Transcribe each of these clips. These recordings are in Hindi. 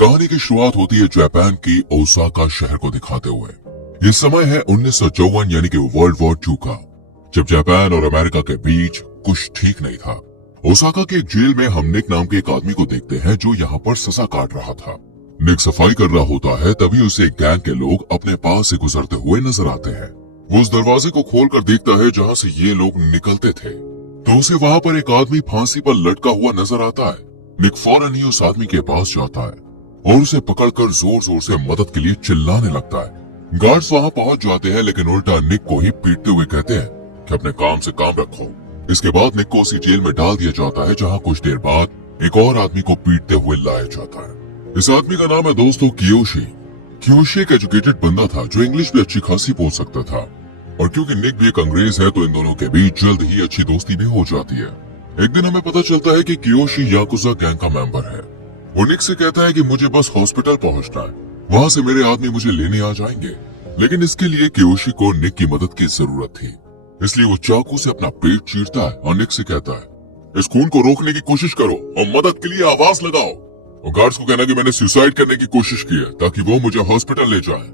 कहानी की शुरुआत होती है जापान की ओसाका शहर को दिखाते हुए। ये समय है 1954 यानी कि वर्ल्ड वॉर 2 का, जब जापान और अमेरिका के बीच कुछ ठीक नहीं था। ओसाका के एक जेल में हम निक नाम के एक आदमी को देखते हैं जो यहाँ पर सजा काट रहा था। निक सफाई कर रहा होता है, तभी उसे एक गैंग के लोग अपने पास से गुजरते हुए नजर आते हैं। वो उस दरवाजे को खोलकर देखता है जहाँ से ये लोग निकलते थे, तो उसे वहाँ पर एक आदमी फांसी पर लटका हुआ नजर आता है। निक फौरन ही उस आदमी के पास जाता है और उसे पकड़कर जोर जोर से मदद के लिए चिल्लाने लगता है। गार्ड्स वहाँ पहुँच जाते हैं, लेकिन उल्टा निक को ही पीटते हुए कहते हैं कि अपने काम से काम रखो। इसके बाद निक को उसी जेल में डाल दिया जाता है, जहाँ कुछ देर बाद एक और आदमी को पीटते हुए लाया जाता है। इस आदमी का नाम है दोस्तों कियोशी। कियोशी एक एजुकेटेड बंदा था जो इंग्लिश भी अच्छी खासी बोल सकता था, और क्योंकि निक भी एक अंग्रेज है तो इन दोनों के बीच जल्द ही अच्छी दोस्ती भी हो जाती है। एक दिन हमें पता चलता है कि कियोशी याकुजा गैंग का मेंबर है। वो निक से कहता है कि मुझे बस हॉस्पिटल पहुंचना है, वहाँ से मेरे आदमी मुझे लेने आ जाएंगे। लेकिन इसके लिए कियोशी को निक की मदद की जरूरत थी, इसलिए वो चाकू से अपना पेट चीरता है और निक से कहता है, इस खून को रोकने की कोशिश करो और मदद के लिए आवाज लगाओ। और गार्ड्स को कहना कि मैंने सुसाइड करने की कोशिश की है ताकि वो मुझे हॉस्पिटल ले जाए।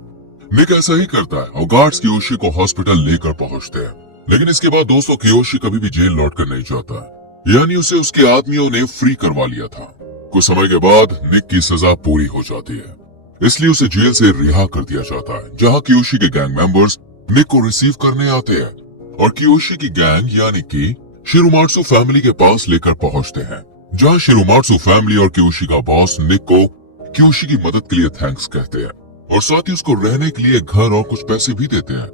निक ऐसा ही करता है और गार्ड्स कियोशी को हॉस्पिटल लेकर पहुंचते हैं। लेकिन इसके बाद दोस्तों कियोशी कभी भी जेल लौट कर नहीं जाता, यानी उसे उसके आदमियों ने फ्री करवा लिया था। कुछ समय के बाद निक की सजा पूरी हो जाती है, इसलिए उसे जेल से रिहा कर दिया जाता है, जहाँ कियोशी के गैंग मेंबर्स निक को रिसीव करने आते हैं और कियोशी की गैंग यानी कि शिरोमात्सु फैमिली के पास लेकर पहुंचते हैं, जहाँ शिरोमात्सु फैमिली और कियोशी का बॉस निक को कियोशी की मदद के लिए थैंक्स कहते हैं और साथ ही उसको रहने के लिए घर और कुछ पैसे भी देते हैं।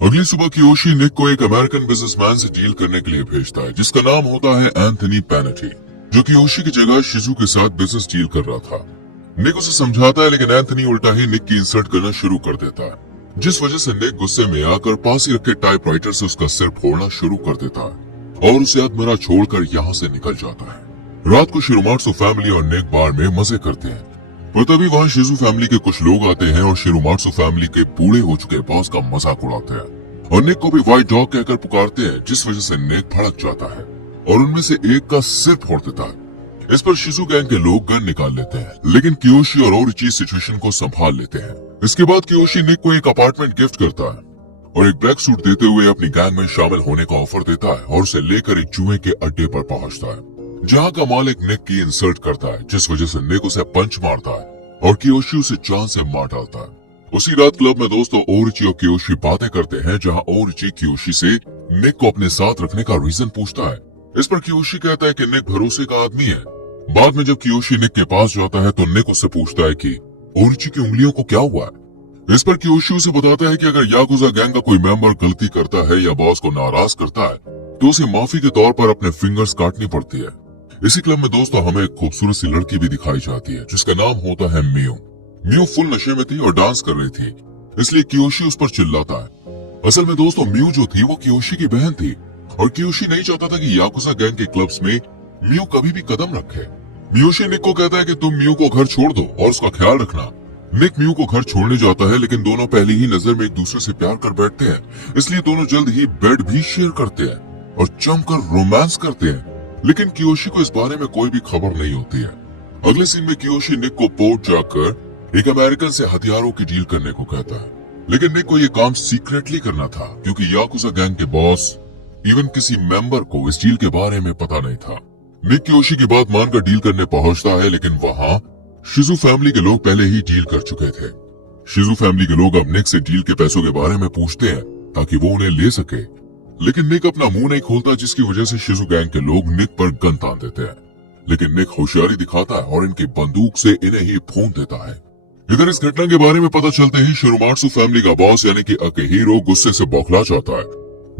अगली सुबह कियोशी निक को एक अमेरिकन बिजनेसमैन से डील करने के लिए भेजता है, जिसका नाम होता है एंथनी पैनेटी, जो कियोशी की जगह शिजू के साथ बिजनेस डील कर रहा था। निक उसे समझाता है, लेकिन एंथनी उल्टा ही निक की इंसल्ट करना शुरू कर देता है, जिस वजह से निक गुस्से में आकर पास ही रखे टाइपराइटर से उसका सिर फोड़ना शुरू कर देता है और उसे अधमरा छोड़कर यहाँ से निकल जाता है। रात को शिरोमात्सु फैमिली और निक बार में मजे करते हैं, पर तभी वहाँ शिजू फैमिली के कुछ लोग आते हैं और शिरोमात्सु फैमिली के बूढ़े हो चुके बॉस का मजाक उड़ाते हैं और निक को भी व्हाइट डॉग कहकर पुकारते हैं, जिस वजह से निक भड़क जाता है और उनमें से एक का सिर फोड़ देता है। इस पर शिजू गैंग के लोग गन निकाल लेते हैं, लेकिन कियोशी और ओरिची सिचुएशन को संभाल लेते हैं। इसके बाद कियोशी निक को एक अपार्टमेंट गिफ्ट करता है और एक ब्लैक सूट देते हुए अपनी गैंग में शामिल होने का ऑफर देता है और उसे लेकर एक जुए के अड्डे पर पहुंचता है, जहां का मालिक निक की इंसल्ट करता है, जिस वजह से निक उसे पंच मारता है और कियोशी उसे जान से मार डालता है। उसी रात क्लब में दोस्तों ओरिची और कियोशी बातें करते हैं, जहां ओरिची कियोशी से निक को अपने साथ रखने का रीजन पूछता है। इस पर कियोशी कहता है कि निक भरोसे का आदमी है। बाद में जब कियोशी निक के पास जाता है तो निक उससे पूछता है कि ओरिची की उंगलियों को क्या हुआ है। इस पर कियोशी उसे बताता है कि अगर याकुजा गैंग का कोई मेंबर गलती करता है या बॉस को नाराज करता है तो उसे माफी के तौर पर अपने फिंगर्स काटनी पड़ती है। इसी क्लब में दोस्तों हमें एक खूबसूरत सी लड़की भी दिखाई जाती है, जिसका नाम होता है मियो। मियो फुल नशे में थी और डांस कर रही थी, इसलिए कियोशी उस पर चिल्लाता है। असल में दोस्तों मियो जो थी वो कियोशी की बहन थी और कियोशी नहीं चाहता था कि याकुजा गैंग के क्लब्स में मियो कभी भी कदम रखे। मियोशी निक को कहता है कि तुम मियो को घर छोड़ दो और उसका ख्याल रखना। निक मियो को घर छोड़ने जाता है, लेकिन दोनों पहली ही नजर में एक दूसरे से प्यार कर बैठते हैं, इसलिए दोनों जल्द ही बेड भी शेयर करते हैं और जमकर रोमांस करते हैं। लेकिन कियोशी को इस बारे में कोई भी खबर नहीं होती है। अगले सीन में कियोशी निक को पोर्ट जाकर एक अमेरिकन से हथियारों की डील करने को कहता है, लेकिन निक को यह काम सीक्रेटली करना था, क्योंकि याकुजा गैंग के बॉस इवन किसी मेंबर को इस डील के बारे में पता नहीं था। निक कियोशी की बात मानकर डील करने पहुंचता है, लेकिन वहाँ शिजू फैमिली के लोग पहले ही डील कर चुके थे। शिजू फैमिली के लोग अब निक से डील के पैसों के बारे में पूछते हैं ताकि वो उन्हें ले सके, लेकिन निक अपना मुंह नहीं खोलता, जिसकी वजह से शिजू गैंग के लोग निक पर गन तान देते हैं। लेकिन निक होशियारी दिखाता है और इनकी बंदूक से इन्हें ही भून देता है। इधर इस घटना के बारे में पता चलते ही शिरोमात्सु फैमिली का बॉस यानी कि अकेहीरो गुस्से से बौखला जाता है,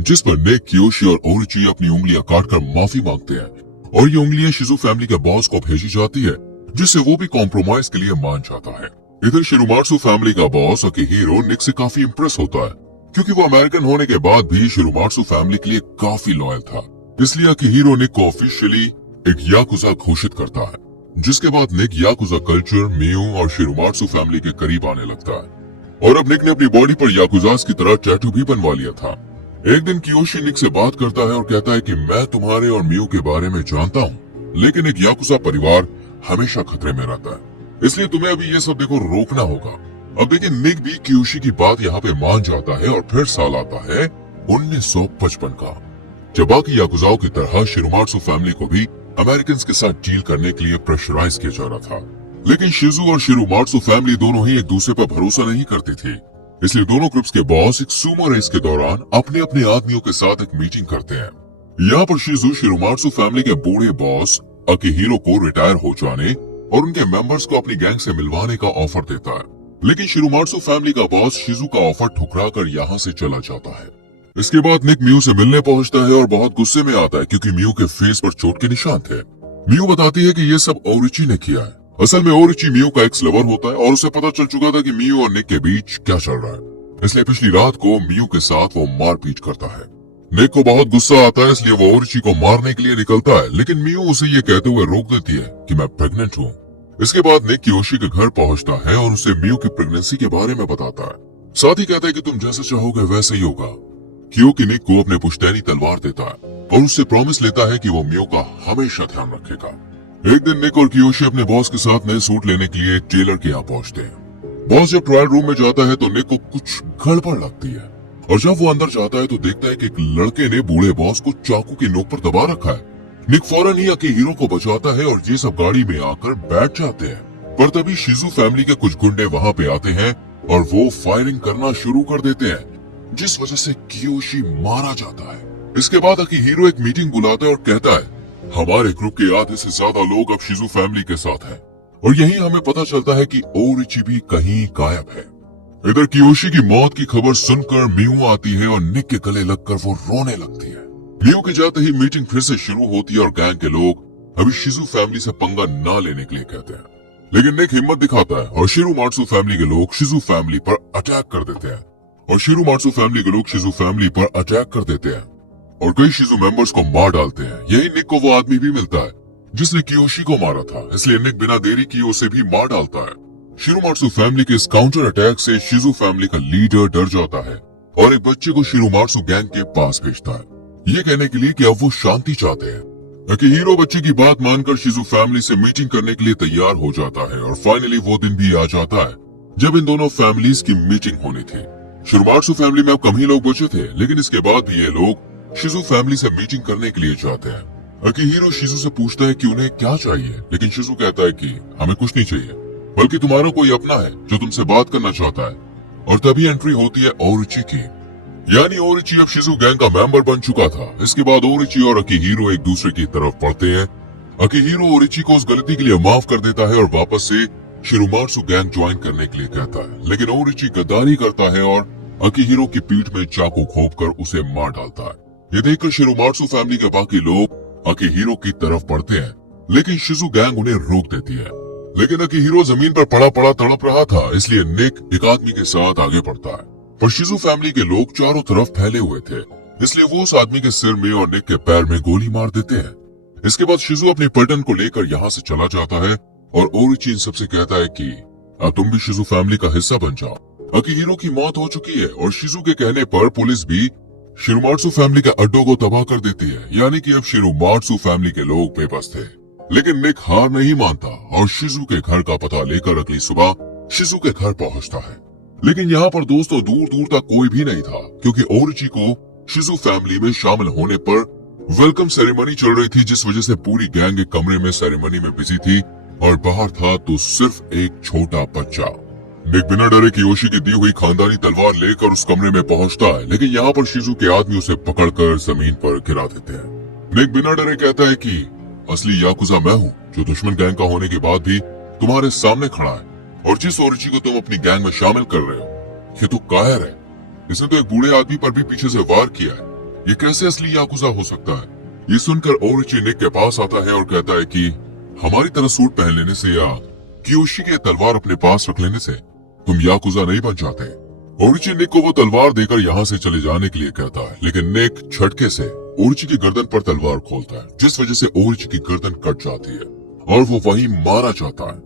जिस पर निक, कियोशी और ओरिची अपनी उंगलियां काटकर माफी मांगते हैं और ये उंगलियां शिजू फैमिली के बॉस को भेजी जाती है, जिससे वो भी कॉम्प्रोमाइज के लिए मान जाता है। इधर शिरोमात्सु फैमिली का बॉस अकेहीरो निक से काफी इम्प्रेस होता है, क्योंकि वो अमेरिकन होने के बाद भी शिरोमात्सु फैमिली के लिए काफी लॉयल था। इसलिए अकेहीरो निक को ऑफिशियली एक याकुजा घोषित करता है, जिसके बाद निक याकुजा कल्चर, मियो और शिरोमात्सु फैमिली के करीब आने लगता है और अब निक ने अपनी बॉडी पर याकुजास की तरह टैटू भी बनवा लिया था। एक दिन कियोशी निक से बात करता है और कहता है कि मैं तुम्हारे और मियो के बारे में जानता हूँ, लेकिन एक याकुजा परिवार हमेशा खतरे में रहता है। इसलिए तुम्हें अभी ये सब देखो रोकना होगा। अब देखिए निक भी कियोशी की बात यहाँ पे मान जाता है और फिर साल आता है 1955 का, जब बाकी याकुजाओं की तरह शिरोमात्सु फैमिली को भी अमेरिकन के साथ डील करने के लिए प्रेशराइज किया जा रहा था। लेकिन शिजू और शिरोमात्सु फैमिली दोनों ही एक दूसरे पर भरोसा नहीं करती थी, इसलिए दोनों ग्रुप्स के बॉस एक सुमो रेस के दौरान अपने अपने आदमियों के साथ एक मीटिंग करते हैं। यहाँ पर शिजू शिरोमात्सु फैमिली के बूढ़े बॉस अकिहीरो को रिटायर हो जाने और उनके मेंबर्स को अपनी गैंग से मिलवाने का ऑफर देता है, लेकिन शिरोमात्सु फैमिली का बॉस शिजू का ऑफर ठुकराकर यहाँ से चला जाता है। इसके बाद निक मियू से मिलने पहुंचता है और बहुत गुस्से में आता है क्योंकि मियू के फेस पर चोट के निशान थे। मियू बताती है कि ये सब ओरिची ने किया है। असल में ओरिची मियू का एक्स लवर होता है और उसे पता चल चुका था कि मियू और निक के बीच क्या चल रहा है, इसलिए पिछली रात को मियू के साथ वो मारपीट करता है। निक को बहुत गुस्सा आता है, इसलिए वो ओरिची को मारने के लिए निकलता है, लेकिन मियू उसे ये कहते हुए रोक देती है कि मैं प्रेग्नेंट हूँ। इसके बाद निक कियोशी के घर पहुंचता है और उसे मियू की प्रेगनेंसी के बारे में बताता है। साथ ही कहता है कि तुम जैसा चाहोगे वैसे ही होगा। कियोकी निक को अपने पुश्तैनी तलवार देता है और उससे प्रॉमिस लेता है कि वो मियू का हमेशा ध्यान रखेगा। एक दिन निक और कियोशी अपने बॉस के साथ नए सूट लेने के लिए टेलर के यहाँ पहुंचते हैं। बॉस जब ट्रायल रूम में जाता है तो निक को कुछ गड़बड़ लगती है और जब वो अंदर जाता है तो देखता है कि एक लड़के ने बूढ़े बॉस को चाकू की नोक पर दबा रखा है। निक फौरन ही अकिहीरो को बचाता है और ये सब गाड़ी में आकर बैठ जाते हैं, पर तभी शिजू फैमिली के कुछ गुंडे वहाँ पे आते हैं और वो फायरिंग करना शुरू कर देते हैं, जिस वजह से कियोशी मारा जाता है। इसके बाद अकिहीरो एक मीटिंग बुलाता है और कहता है हमारे ग्रुप के आधे से ज्यादा लोग अब शिजू फैमिली के साथ हैं और यही हमें पता चलता है कि ओरिची भी कहीं गायब है। इधर कियोशी की मौत की खबर सुनकर मियू आती है और निक के गले लगकर वो रोने लगती है। मियू के जाते ही मीटिंग फिर से शुरू होती है और गैंग के लोग अभी शिजू फैमिली से पंगा ना लेने के लिए कहते हैं, लेकिन निक हिम्मत दिखाता है और शिरोमात्सु फैमिली के लोग शिजू फैमिली पर अटैक कर देते हैं और कई शिजू मेंबर्स को मार डालते हैं। यही निक को वो आदमी भी मिलता है जिसने कियोशी को मारा था, इसलिए निक बिना देरी किए उसे भी मार डालता है। शिरोमात्सु फैमिली के इस काउंटर अटैक से शिजू फैमिली का लीडर डर जाता है और एक बच्चे को शिरोमात्सु गैंग के पास भेजता है, ये कहने के लिए कि अब वो शांति चाहते हैं। अकिहीरो बच्चे की बात मानकर शिजू फैमिली से मीटिंग करने के लिए तैयार हो जाता है और फाइनली वो दिन भी आ जाता है जब इन दोनों फैमिलीज की मीटिंग होनी थी। शिरोमात्सु फैमिली में अब कम ही लोग बचे थे, लेकिन इसके बाद भी ये लोग शिजू फैमिली से मीटिंग करने के लिए जाते हैं। अकिहीरो शिजू से पूछता है कि उन्हें क्या चाहिए, लेकिन शिजू कहता है कि हमें कुछ नहीं चाहिए, बल्कि तुम्हारा कोई अपना है जो तुमसे बात करना चाहता है। और तभी एंट्री होती है ओरिची की, यानी ओरिची अब शिजू गैंग का मेंबर बन चुका था। इसके बाद ओरिची और अकिहीरो एक दूसरे की तरफ बढ़ते हैं। अकिहीरो ओरिची को उस गलती के लिए माफ कर देता है और वापस से शिरोमात्सु गैंग ज्वाइन करने के लिए कहता है, लेकिन ओरिची गद्दारी करता है और अकिहीरो की पीठ में चाकू घोंपकर उसे मार डालता है। ये देखकर शिरोमात्सु फैमिली के बाकी लोग अकिहीरो की तरफ बढ़ते हैं, लेकिन शिजू गैंग उन्हें रोक देती है। लेकिन अकिहीरो जमीन पर पड़ा पड़ा तड़प रहा था, इसलिए निक एक आदमी के साथ आगे बढ़ता है, पर शिजू फैमिली के लोग चारों तरफ फैले हुए थे, इसलिए वो उस आदमी के सिर में और निक के पैर में गोली मार देते हैं। इसके बाद शिजू अपनी पलटन को लेकर यहाँ से चला जाता है और ओरिची इन सबसे कहता है कि अब तुम भी शिजू फैमिली का हिस्सा बन जाओ। अकिहीरो की मौत हो चुकी है और शिजू के कहने पर पुलिस भी शिरोमात्सु फैमिली के अड्डों को तबाह कर देती है, यानी कि अब शिरोमात्सु फैमिली के लोग बेबस थे। लेकिन निक हार नहीं मानता और शिजू के घर का पता लेकर अगली सुबह शिजू के घर पहुंचता है। लेकिन यहाँ पर दोस्तों दूर दूर तक कोई भी नहीं था, क्योंकि ओरिची को शिजू फैमिली में शामिल होने पर वेलकम सेरेमनी चल रही थी, जिस वजह से पूरी गैंग एक कमरे में सेरेमनी में बिजी थी और बाहर था तो सिर्फ एक छोटा बच्चा। निक बिना डरे कियोशी की दी हुई खानदानी तलवार लेकर उस कमरे में पहुंचता है, लेकिन यहाँ पर शिजू के आदमी उसे पकड़कर जमीन पर गिरा देते हैं। निक बिना डरे कहता है कि असली याकुजा मैं हूँ, जो दुश्मन गैंग का होने के बाद भी तुम्हारे सामने खड़ा है, और जिस ओरिची को तुम अपनी गैंग में शामिल कर रहे हो ये तो कायर है, इसने तो एक बूढ़े आदमी पर भी पीछे से वार किया है, ये कैसे असली याकुजा हो सकता है। ये सुनकर ओरिची निक के पास आता है और कहता है कि हमारी तरह सूट पहन लेने से या कियोशी के तलवार अपने पास रख लेने से तुम याकुजा नहीं बन जाते। ओरिची निक को वो तलवार देकर यहाँ से चले जाने के लिए कहता है, लेकिन निक झटके से ओरिची की गर्दन पर तलवार खोलता है, जिस वजह से ओरिची की गर्दन कट जाती है और वो वहीं मारा जाता है।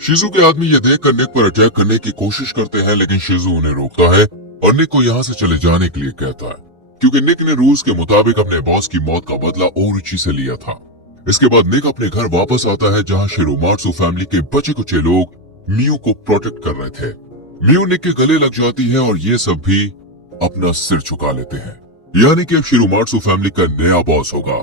शिजू के आदमी ये देखकर निक पर अटैक करने की कोशिश करते हैं, लेकिन शिजू उन्हें रोकता है और निक को यहाँ से चले जाने के लिए कहता है, क्योंकि निक ने रूल्स के मुताबिक अपने बॉस की मौत का बदला ओरिची से लिया था। इसके बाद निक अपने घर वापस आता है जहां शिरोमात्सु फैमिली के बचे कुचे लोग मियू को प्रोटेक्ट कर रहे थे। मियू निक के गले लग जाती है और ये सब भी अपना सिर झुका लेते हैं, यानी कि अब शिरोमात्सु फैमिली का नया बॉस होगा।